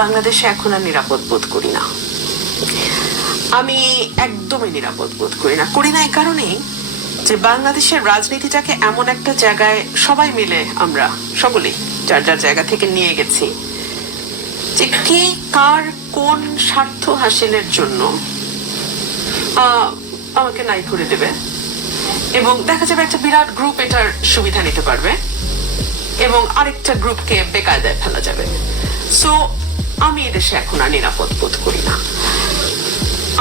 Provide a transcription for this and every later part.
বাংলাদেশে এখন আর নিরাপদ বোধ করি না। আমি একদমই নিরাপদ বোধ করি না এই কারণেই যে বাংলাদেশের রাজনীতিটাকে এমন একটা জায়গায় সবাই মিলে আমরা সকলেই যার যার জায়গা থেকে নিয়ে গেছি যে কে কার কোন স্বার্থ হাসিলের জন্য আমাকে নাই করে দেবে, এবং দেখা যাবে একটা বিরাট গ্রুপ এটার সুবিধা নিতে পারবে এবং আরেকটা গ্রুপকে বেকায়দায় ফেলা যাবে। সো আমি এদেশে এখন আর নিরাপদ বোধ করি না।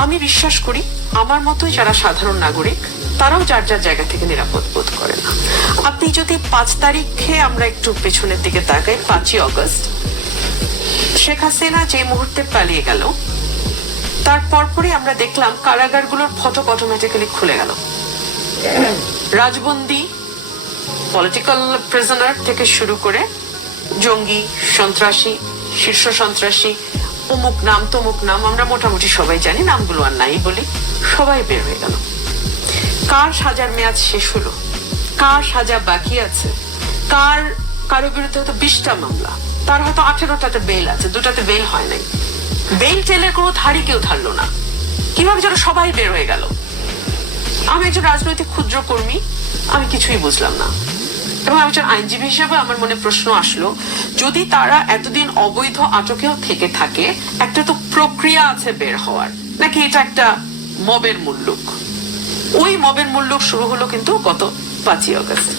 আমি বিশ্বাস করি আমার মতোই যারা সাধারণ নাগরিক তারাও যার যার জায়গা থেকে নিরাপদ বোধ করে না। আপনি যদি 5 তারিখে আমরা একটু পেছনের দিকে তাকাই, 5ই অগস্ট শেখ হাসিনা যে মুহূর্তে পালিয়ে গেল তার পরপরই আমরা দেখলাম কারাগারগুলোর ফটক অটোমেটিক্যালি খুলে গেল। রাজবন্দী, পলিটিক্যাল প্রিজনার থেকে শুরু করে জঙ্গি, সন্ত্রাসী, শীর্ষ সন্ত্রাসী, অমুক নাম তমুক নাম, আমরা মোটামুটি সবাই জানি, নামগুলো আর নাই বলি, সবাই বের হয়ে গেল। কার সাজার মেয়াদ শেষ হলো, কার সাজা বাকি আছে, কারো বিরুদ্ধে হয়তো 20টা মামলা, তার হয়তো 18টাতে বেল আছে, 2টাতে বেল হয় নাই, বেল টেলের কোনো ধারই কেউ ধারলো না, কিভাবে যেন সবাই বের হয়ে গেল। আমি একজন রাজনৈতিক ক্ষুদ্র কর্মী, আমি কিছুই বুঝলাম না, এবং আমি একজন আইনজীবী হিসেবে আমার মনে প্রশ্ন আসলো, যদি তারা এতদিন অবৈধ আটকেও থেকে থাকে, একটা তো প্রক্রিয়া আছে বের হওয়ার, নাকি এটা একটা মবের মুল্লুক? ওই মবের মুল্লুক শুরু হলো কিন্তু গত 5ই অগস্ট।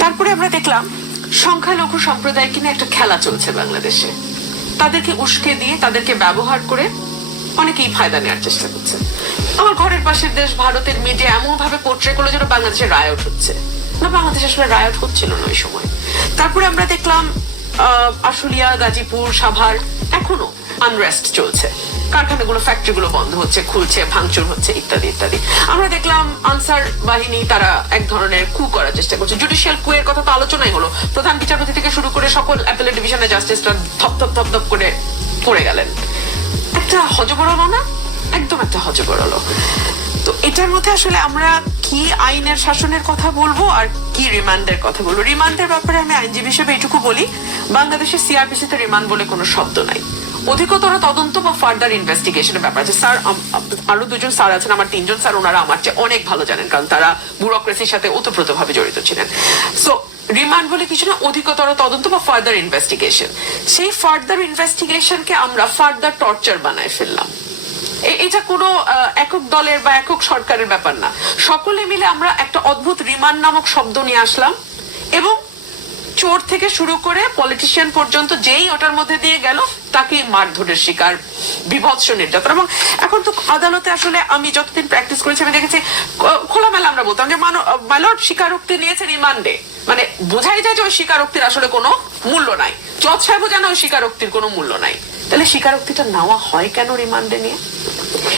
তারপরে আমরা দেখলাম সংখ্যালঘু সম্প্রদায় কিনে একটা খেলা চলছে বাংলাদেশে, তাদেরকে উস্কে দিয়ে তাদেরকে ব্যবহার করে অনেকেই ফায়দা নেওয়ার চেষ্টা করছে। আমার ঘরের পাশের দেশ ভারতের মিডিয়া এমন ভাবে পোর্ট্রে করলো যেন বাংলাদেশে রায়ট হচ্ছে, না বাংলাদেশে আসলে রায়ট হচ্ছিল না ওই সময়। তারপরে আমরা দেখলাম আশুলিয়া, গাজীপুর, সাভার এখনো আনরেস্ট চলছে, কারখানাগুলো, ফ্যাক্টরিগুলো বন্ধ হচ্ছে, খুলছে, ভাঙচুর হচ্ছে, ইত্যাদি ইত্যাদি। আমরা দেখলাম আনসার বাহিনী তারা এক ধরনের কু করার চেষ্টা করছে। জুডিশিয়াল কু এর কথা তো আলোচনাই হলো, প্রধান বিচারপতি থেকে শুরু করে সকল অ্যাপেলেট ডিভিশনের জাস্টিসরা থপ থপ থপ থপ করে পড়ে গেলেন। একটা হজবরল না, একদম একটা হজবরল। তো এটার মধ্যে আসলে আমরা কি আইনের শাসনের কথা বলবো আর কি রিমান্ডের কথা বলবো? রিমান্ডের ব্যাপারে আমি আইনজীবী হিসেবে এটুকু বলি, বাংলাদেশের সিআরপিসি তে রিমান্ড বলে কোনো শব্দ নাই। অধিকতর তদন্ত বা ফার্দার ইনভেস্টিগেশনের ব্যাপার আছে। স্যার, আরো 2জন স্যার আছেন, আমার 3জন স্যার, ওনারা আমার চেয়ে অনেক ভালো জানেন, কারণ তারা ব্যুরোক্রেসির সাথে ওতপ্রোতভাবে জড়িত ছিলেন। সো রিমান্ড বলে কিছু না, অধিকতর তদন্ত বা ফার্দার ইনভেস্টিগেশন। সেই ফার্দার ইনভেস্টিগেশনকে আমরা ফার্দার টর্চার বানায় ফেললাম। এটা কোনো একক দলের বা একক সরকারের ব্যাপার না, সকলে মিলে আমরা একটা অদ্ভুত রিমান্ড নামক শব্দ নিয়ে আসলাম, এবং চোর থেকে শুরু করে পলিটিশিয়ান পর্যন্ত যেই ওটার মধ্যে দিয়ে গেল তাকে মারধরের শিকার, বিভৎস নির্যাতন। এবং এখন তো আদালতে আসলে আমি যতদিন প্র্যাকটিস করেছি আমি দেখেছি খোলামেলা আমরা বলতাম যে মাইলর্ড স্বীকারোক্তি নিয়েছে রিমান্ডে, মানে বোঝাই যায় যে ওই স্বীকারোক্তির আসলে কোনো মূল্য নাই, জজ সাহেবও জানে ওই স্বীকারোক্তির কোনো মূল্য নাই। তাহলে স্বীকারোক্তিটা নেওয়া হয় কেন রিমান্ডে নিয়ে?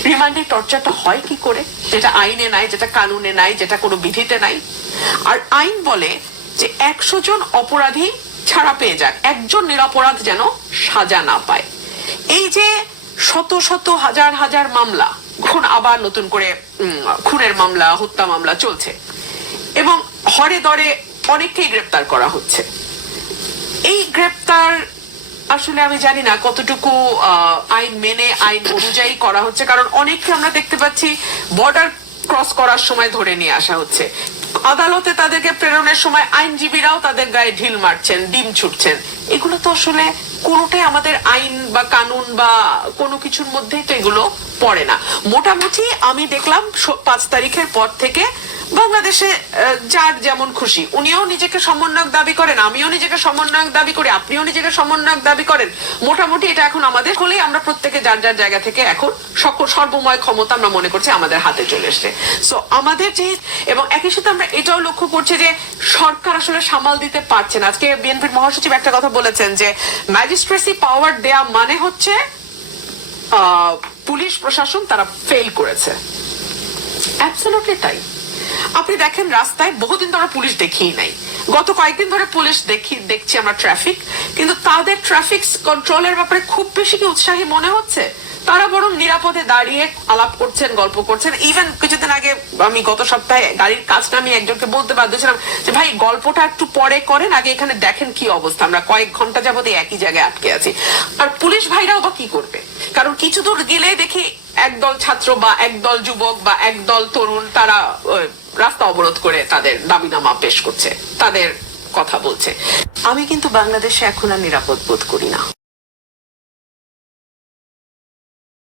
রিমান্ডে টর্চারটা হয় কি করে, যেটা আইনে নাই, যেটা কানুনে নাই, যেটা কোনো বিধিতে নাই? আর আইন বলে যে 100 জন অপরাধী ছাড়া পেয়ে যাক, একজন নিরপরাধ যেন সাজা না পায়। এই যে শত শত হাজার হাজার মামলা, এখন আবার নতুন করে খুনের মামলা, হত্যা মামলা চলছে, এবং হরে দরে অনেককেই গ্রেপ্তার করা হচ্ছে। এই গ্রেপ্তার আসলে আমি জানি না কতটুকু আইন মেনে, আইন অনুযায়ী করা হচ্ছে, কারণ অনেককে আমরা দেখতে পাচ্ছি বর্ডার ক্রস করার সময় ধরে নিয়ে আসা হচ্ছে, আদালতে তাদেরকে প্রেরণের সময় আইনজীবীরাও তাদের গায়ে ঢিল মারছেন, ডিম ছুটছেন। এগুলো তো আসলে কোনোটাই আমাদের আইন বা কানুন বা কোনো কিছুর মধ্যেই তো এগুলো পড়ে না। মোটামুটি আমি দেখলাম 5 তারিখের পর থেকে বাংলাদেশে যার যেমন খুশি, উনিও নিজেকে সমন্বয়ক দাবি করেন, আমিও নিজেকে সমন্বয়ক দাবি করি, আপনিও নিজেকে সমন্বয়ক দাবি করেন। মোটামুটি এটা এখন আমাদের হলেই আমরা প্রত্যেকে যার যার জায়গা থেকে এখন সর্বময় ক্ষমতা আমরা মনে করছি আমাদের হাতে চলে এসছে। সো আমাদের যে, এবং একই সাথে আমরা এটাও লক্ষ্য করছি যে সরকার আসলে সামাল দিতে পারছে না। আজকে বিএনপির মহাসচিব একটা কথা বলেছেন যে ম্যাজিস্ট্রেসি পাওয়ার দেয়া মানে হচ্ছে পুলিশ প্রশাসন তারা ফেল করেছে। অ্যাবসলিউটলি তাই। আপনি দেখেন রাস্তায় বহুদিন ধরে পুলিশ দেখিই নাই, গত কয়েকদিন ধরে পুলিশ দেখছি আমরা ট্রাফিক, কিন্তু তাদের ট্রাফিক কন্ট্রোলের ব্যাপারে খুব বেশি কি উৎসাহী মনে হচ্ছে? তারা বরং নিরাপদে দাঁড়িয়ে আলাপ করছেন, গল্প করছেন। ইভেন কিছুদিন আগে আমি গত সপ্তাহে গাড়ির কাজটা আমি একজনকে বলতে বাধ্য ছিলাম যে ভাই গল্পটা একটু পরে করেন, আগে এখানে দেখেন কি অবস্থা, আমরা কয়েক ঘন্টা যাবত একই জায়গায় আটকে আছি। আর পুলিশ ভাইরাও বা কি করবে, কারণ কিছু দূর গেলে দেখি একদল ছাত্র বা একদল যুবক বা একদল তরুণ তারা রাস্তা অবরোধ করে তাদের দাবিনামা পেশ করছে, তাদের কথা বলছে। আমি কিন্তু বাংলাদেশে এখন আর নিরাপদ বোধ করি না।